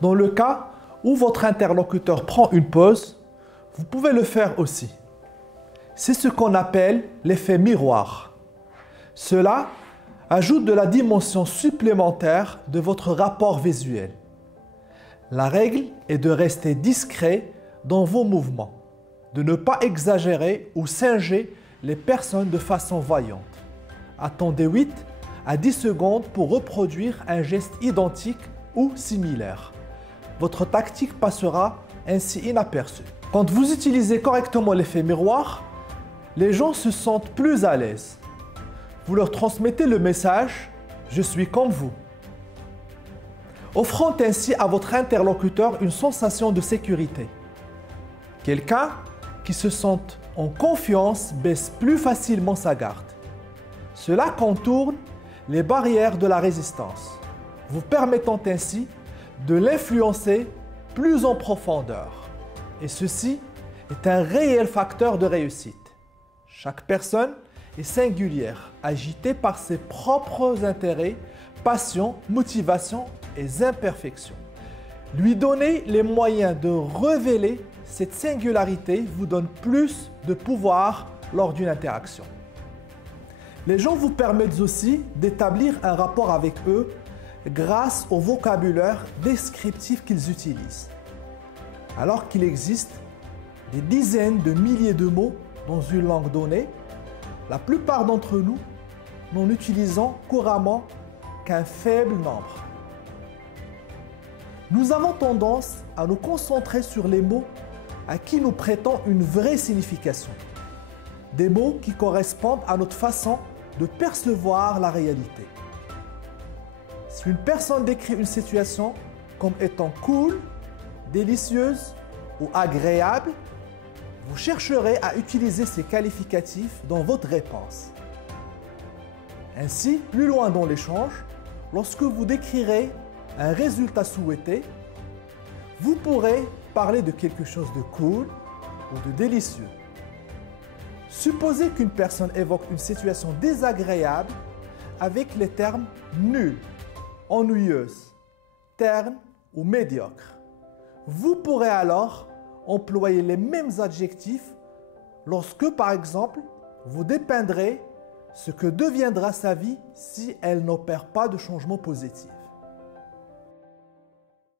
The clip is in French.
Dans le cas où votre interlocuteur prend une pause, vous pouvez le faire aussi. C'est ce qu'on appelle l'effet miroir. Cela ajoute de la dimension supplémentaire de votre rapport visuel. La règle est de rester discret dans vos mouvements, de ne pas exagérer ou singer les personnes de façon voyante. Attendez 8 à 10 secondes pour reproduire un geste identique ou similaire. Votre tactique passera ainsi inaperçue. Quand vous utilisez correctement l'effet miroir, les gens se sentent plus à l'aise. Vous leur transmettez le message « Je suis comme vous ». Offrant ainsi à votre interlocuteur une sensation de sécurité. Quelqu'un qui se sent en confiance baisse plus facilement sa garde. Cela contourne les barrières de la résistance, vous permettant ainsi de l'influencer plus en profondeur. Et ceci est un réel facteur de réussite. Chaque personne est singulière, agitée par ses propres intérêts, passions, motivations et imperfections. Lui donner les moyens de révéler cette singularité vous donne plus de pouvoir lors d'une interaction. Les gens vous permettent aussi d'établir un rapport avec eux grâce au vocabulaire descriptif qu'ils utilisent. Alors qu'il existe des dizaines de milliers de mots dans une langue donnée, la plupart d'entre nous n'en utilisons couramment qu'un faible nombre. Nous avons tendance à nous concentrer sur les mots à qui nous prêtons une vraie signification. Des mots qui correspondent à notre façon de percevoir la réalité. Si une personne décrit une situation comme étant cool, délicieuse ou agréable, vous chercherez à utiliser ces qualificatifs dans votre réponse. Ainsi, plus loin dans l'échange, lorsque vous décrirez un résultat souhaité, vous pourrez parler de quelque chose de cool ou de délicieux. Supposez qu'une personne évoque une situation désagréable avec les termes nul, ennuyeuse, terne ou médiocre. Vous pourrez alors employer les mêmes adjectifs lorsque, par exemple, vous dépeindrez ce que deviendra sa vie si elle n'opère pas de changement positif.